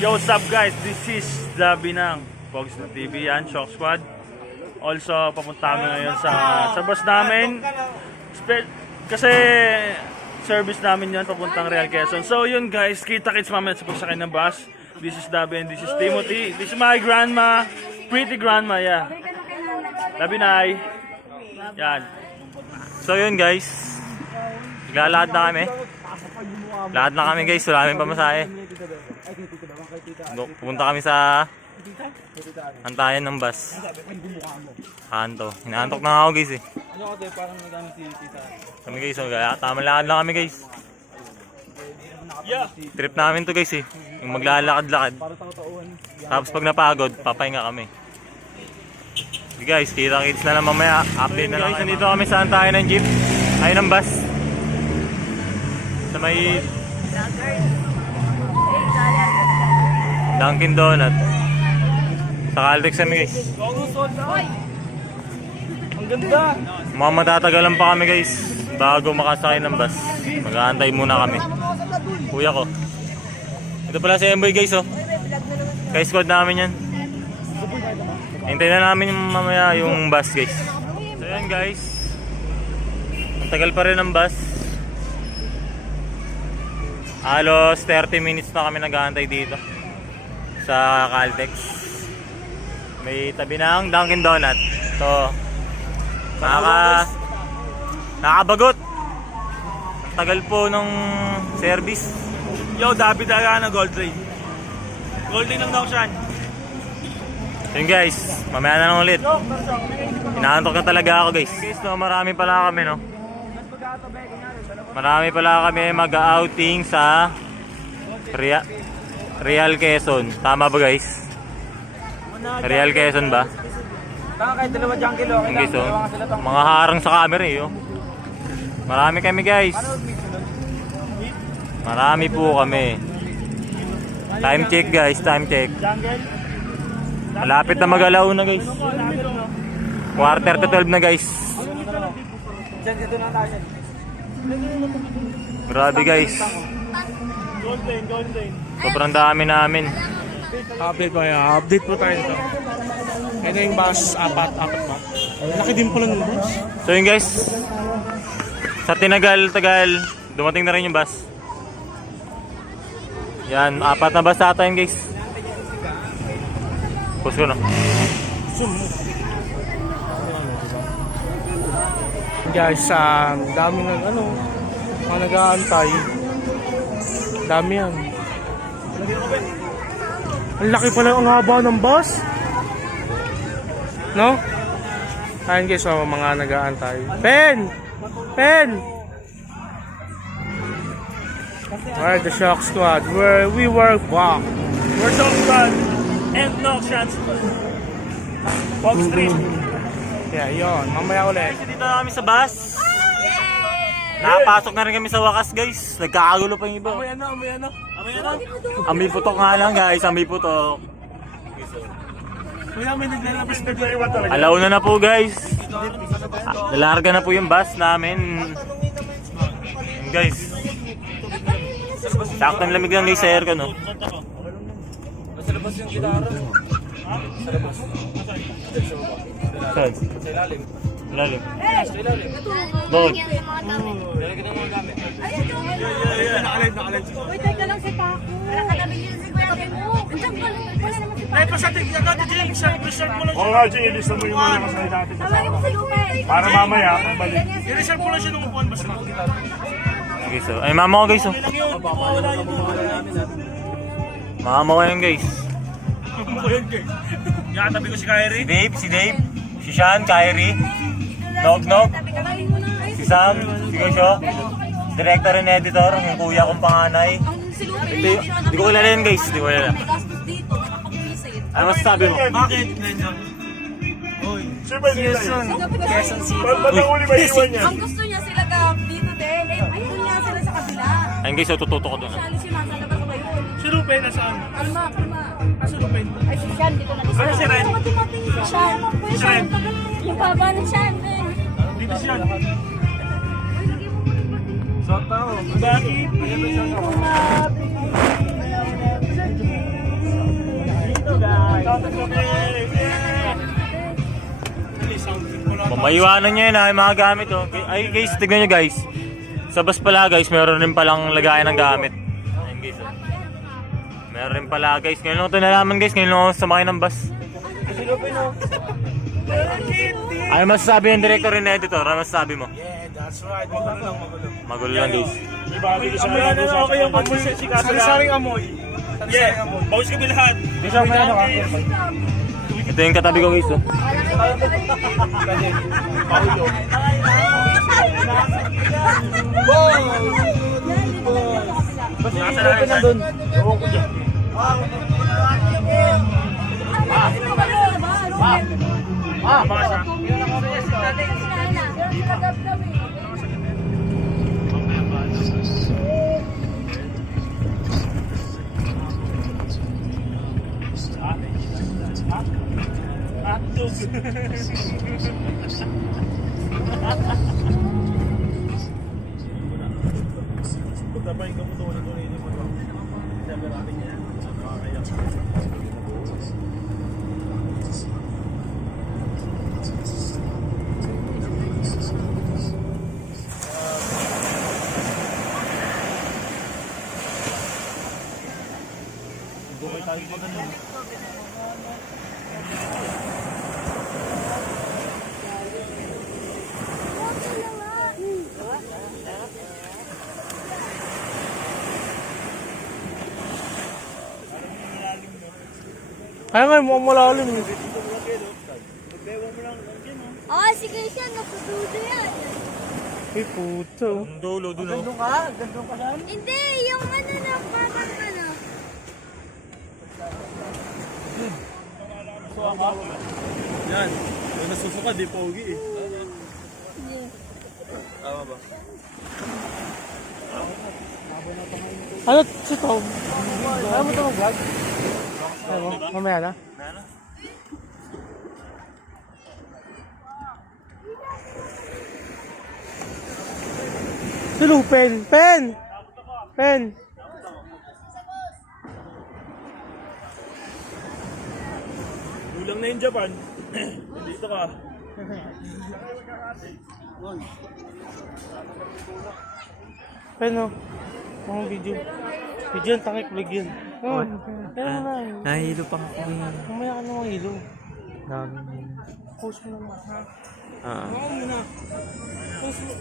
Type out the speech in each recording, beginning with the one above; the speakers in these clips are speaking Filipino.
Yo, what's up guys? This is the Binang Pogs na TV yan, Shock Squad. Also, papunta kami ngayon sa bus namin. Kasi service namin yan papuntang Real Quezon. So yun guys, kita-kits mamaya sa pagsakay ng bus. This is Dabi and this is Timothy. This is my grandma, pretty grandma, yeah. Dabi Nay. Yan. So yun guys, lalakad na kami. Lahat na kami guys, wala kaming pamasahe. Pupunta kami sa antayan ng bus. Kanto. Hinaantok na ako guys eh. Kami guys, so, tama lakad lang kami guys. Trip namin to guys eh. Yung maglalakad-lakad. Tapos pag napagod, papahinga kami. Okay guys, kita-kits na lang mamaya. Update na lang. Guys, nandito kami sa antayan ng jeep. Ay ng bus. Sa may Dunkin Donut. Sa Caltex kami guys. Ang ganda. Mga matatagalan pa kami guys bago makasakay ng bus. Mag-aantay muna kami. Kuya ko. Ito pala si Emboy guys oh. Kay squad namin yan. Hintayin na namin mamaya yung bus guys. So yan guys. Ang tagal pa rin ng bus. Halos 30 minutes na kami nag-aantay dito sa Caltex. May tabi ng Dunkin Donut. So, nakakabagot. Ang tagal po ng service. Yo, Dabi talaga na gold ring. Gold ring lang daw siya. So yun guys, mamaya na lang ulit. Inaantok na talaga ako guys. Guys, no, marami pala kami no. Marami pala kami mag-outing sa Real Quezon. Tama ba guys? Real Quezon ba? Tama kahit dalawa dyan kilo. Guys, oh, mga harang sa camera eh. Oh. Marami kami guys. Marami po kami. Time check guys, time check. Malapit na mag-alaw na guys. Quarter to 12 na guys. Dito na tayo. Grabe guys. Sobrang dami namin. Update pa yan. Update po tayo ito. Ito yung bus, apat pa. Laki din pala ng bus. So yun guys, sa tinagal-tagal, dumating na rin yung bus. Yan, 4 na bus ata yun guys. Pause ko na. Guys, dami ng mga nag-aantay. Dami yan. Ang laki pala, ang haba ng bus. No? Ayun guys, mga nag-aantay. Pen! We're the Shock Squad. We work back. We're Shock Squad and no chance. Pog Street. Yeah, yun. Mamaya ulit. Dito na kami sa bus. Nakapasok na rin kami sa wakas guys. Nagkakagulo pa yung iba. Amoy ano? Amoy putok nga lang guys, amoy putok. Kuya, may naglalabas na dito talaga. Alauna na po guys. Nalarga na po yung bus namin. Yun, guys. Saktong lamig lang guys sa aircon no. Nasa labas yung gitara. Sa labas. Saan? Sa ilalim. Lalim. Sa ilalim. Bakit? Lalagyan ng mga gamit. Nakalive. Uy, teka lang si Paco. Nakatabi niyo si Kuya mo. Andiyan pa lang. Wala naman si Paco. Ay, pasatig na natin Jing. Reserve mo lang Oo nga, Jing, ilista mo yung mga kasay natin Tawagin kasama. mo si Lupe. Para mamaya, balik. I-reserve mo lang siya nung upuan. Basta makikita. Okay, so. Ay, mama ko guys oh. Lang yun. Wala yun. Mama ko yun guys. Nakatabi ko si Kyrie. Si Dave, si Sean, Kyrie, Nog, Tawagin mo na. si Sam, si Gosyo, director and editor, yung kuya kong panganay. Ang si Lupe. Hindi ko kilala yun guys, hindi ko kilala. May gastos dito. Nakapag-visit. Ano masasabi mo? Bakit? Glenn? Sir, ba nila yun? Quezon City. Ba't ang uli ba iwan niya? Ang gusto niya sila dito din. Ayun nga sila sa kabila. Ayun guys, tututo ko doon. Siya alis yung nasa labas ko yun. Si Lupe, nasaan? Kalma. Nasa Lupe? Ay, si Sean dito na. Ano si Ren? Dumating si Sean. Si Ren? Yung baba ng Sean. Dito siya. Bakit? Maiwanan nyo yun ha, yung mga gamit oh. Ay guys, tignan nyo guys. Sa bus pala guys, meron rin palang lagayan ng gamit. Ayun guys oh. Meron rin pala guys. Ngayon lang ito nalaman guys, ngayon lang ako sumakay ng bus. Ano masasabi yung director and editor? Ano masasabi mo? Yeah, that's right. Magulo lang, magulo. Magulo lang guys. Sari-saring amoy. Yeah, bawas kami lahat. Ito yung katabi ko guys oh. Nasa na rin doon. Kaya nga, mukhang malalim. Oh, sige siya, napududo yan. Ay, puto. Dulo, dulo. Hindi, yung ano na, parang ano. Yan. Yung nasusuka, di pogi eh. Ano si Tom? Ayaw mo ito mag-vlog? Ayaw mo? Mamaya na? Sino? Pen! Pen! Pen! Kulang na yung Japan. Dito ka. Pen o. Mga video. Video yung takik vlog yun. Oh, pero na. Nahihilo pa ako. Mamaya ka namang hilo. Dami. Post mo naman ha. Ah. Post mo.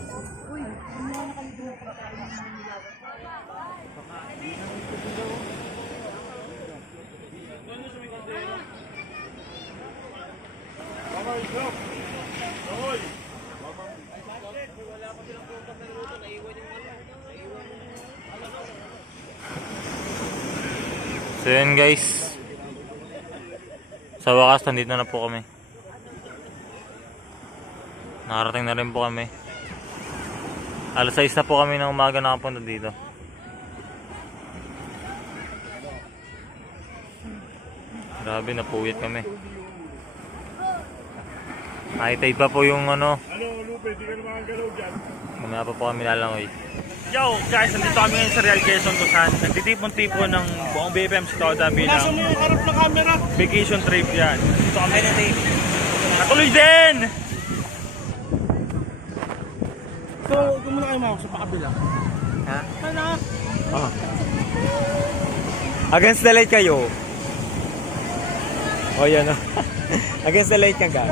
So yun guys. Sa wakas, nandito na po kami. Nakarating na rin po kami. Alas 6 na po kami ng umaga nakapunta dito. Grabe, napuwit kami. High-tide pa po yung ano. Ano, Lupe, di ka naman galaw dyan. Mamaya pa po kami lalangoy. Yo, guys, nandito kami ngayon sa Real Quezon kung saan nagtitipon-tipon ng buong BFM sa Toda Nasa bilang mo yung harap ng camera. vacation trip yan. Dito kami na natuloy din! So, ito muna kayo sa pakabila. Ha? Ano? Against the light kayo. O yan o. Against the light ka ga.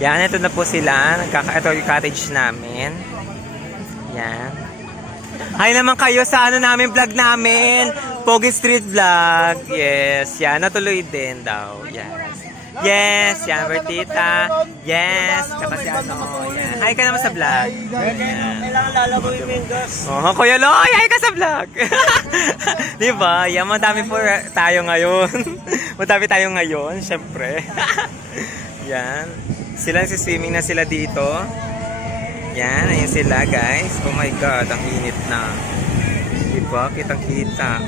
Yan, ito na po sila. Ito yung cottage namin. Yan. Hi naman kayo sa ano namin vlog namin. Pogi Street Vlog. Yes, yan. Natuloy din daw. Yes. Yes, yan. Bertita. Yes. Tsaka si ano. Yan. Hi ka naman sa vlog. Yan. Kailangan lalaboy mo yung gas. Oh, Kuya Loy, hi ka sa vlog. Diba? Yan, madami po tayo ngayon. Madami tayo ngayon, syempre. Yan. Sila swimming na sila dito. Yan, ayun sila guys. Oh my God, ang init na. Diba? Kitang-kita.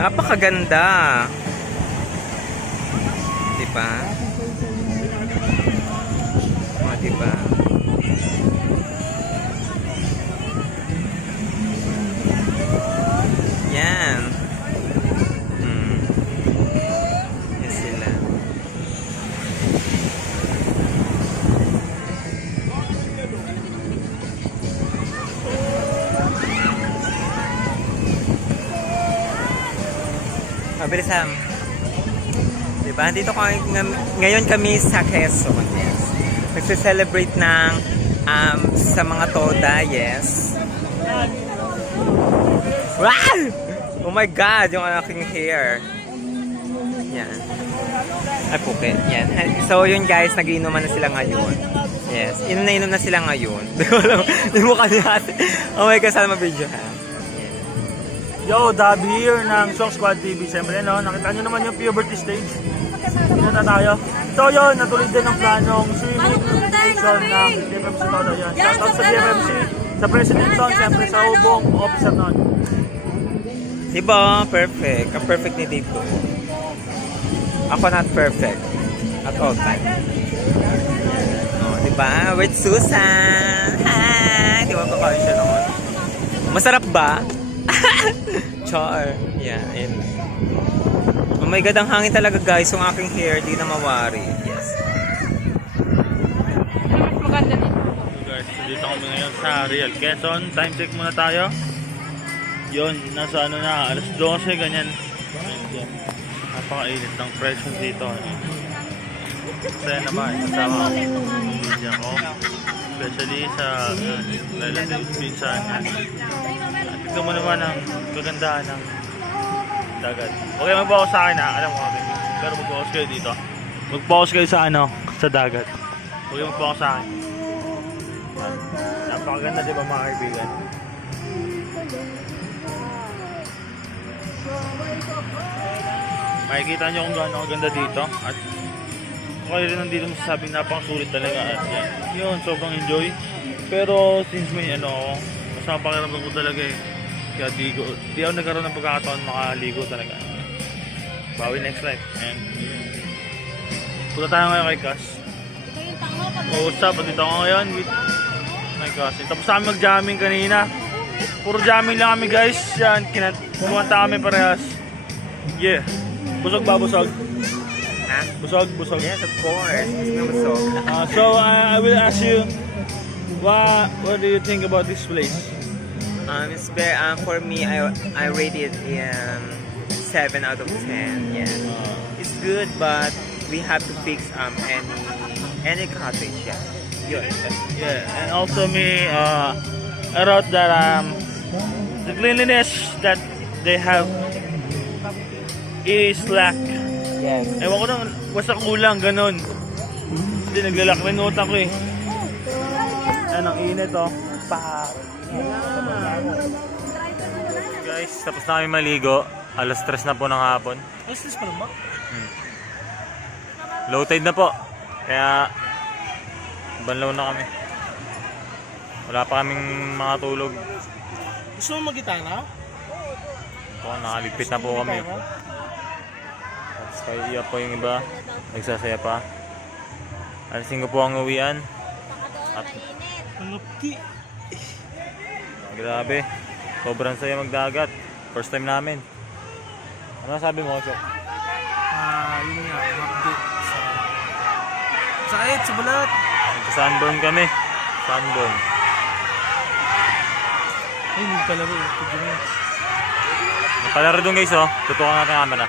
Napakaganda. Diba? Oh, diba? Mabilis Sam. Diba? Dito kami, ngayon kami sa Quezon. Yes. Nagse-celebrate ng sa mga toda. Yes. Wow! Oh my God! Yung aking hair. Yan. Ay, puke. Yan. So, yun guys, nagiinuman na sila ngayon. Yes. Inom na sila ngayon. Hindi mo kanina. Oh my God, sana mabidyo ha. Yo, Dabi here ng Shock Squad TV. Siyempre, no, nakita nyo naman yung puberty stage. Dito na tayo. So yun, natuloy din ang planong swimming competition ng DFMC Todo. Yun. Shoutout sa DFMC, sa President Don, siyempre sa ubong officer nun. Diba? Perfect. Ang perfect ni Dito. Ako not perfect. At all time. Oh, diba? With Susan. Hi! Diba pa siya noon? Masarap ba? Char. Yeah, ayun. Oh my God, ang hangin talaga guys. Yung aking hair, di na mawari. Yes. So guys, dito kami ngayon sa Real Quezon. Time check muna tayo. Yun, nasa ano na, alas 12, ganyan. Napakainit ng presyo dito. Kaya naman, kasama ako. Hindi ako. Especially sa relatives, pinsan. Tignan mo naman ang kagandahan ng dagat. Okay, mag-focus sa akin ha. Alam mo kami. Pero mag-focus kayo dito. Mag-focus kayo sa ano, sa dagat. Okay, mag-focus sa akin. Napakaganda, di ba mga kaibigan? Makikita nyo kung gaano kaganda dito. At kayo rin nandito masasabing napakasulit talaga. At yan, yun, sobrang enjoy. Pero since may ano ako, masama pakiramdam ko talaga eh. Kaya di ako nagkaroon ng pagkakataon makaligo talaga. Bawi next time. And punta tayo ngayon kay Cass. What's up? Dito ako ngayon with my cousin. Tapos kami mag-jamming kanina. Puro jamming lang kami guys. Yan, kumanta kami parehas. Yeah. Busog ba? Busog? Ha? Busog? Busog? Yes, of course. Busog. So I will ask you, what do you think about this place? It's very, for me, I rated 7 out of 10. Yeah, it's good, but we have to fix any cottage. Yeah, good. Yeah, and also me, I wrote that the cleanliness that they have is lack. Yes. Ewan ko nang basta kulang, ganun. Hindi naglalak rin utak ko eh. Yan, ang init oh. Guys, tapos na kami maligo. Alas 3 na po ng hapon. Alas 3 pa lang ba? Low tide na po. Kaya banlaw na kami. Wala pa kaming mga tulog. Gusto mo mag-gitara? Ito, nakaligpit na po kami. Tapos kayo iya po yung iba. Nagsasaya pa. Alisin ko po ang uwian. At Malupki. grabe. Sobrang saya magdagat. First time namin. Ano sabi mo, Chok? Yun nga, update sa... Sakit, sa balat. Sunburn kami. Sunburn. Ay, hindi pala rin. Palaro doon guys, oh. Tutukan natin ang camera.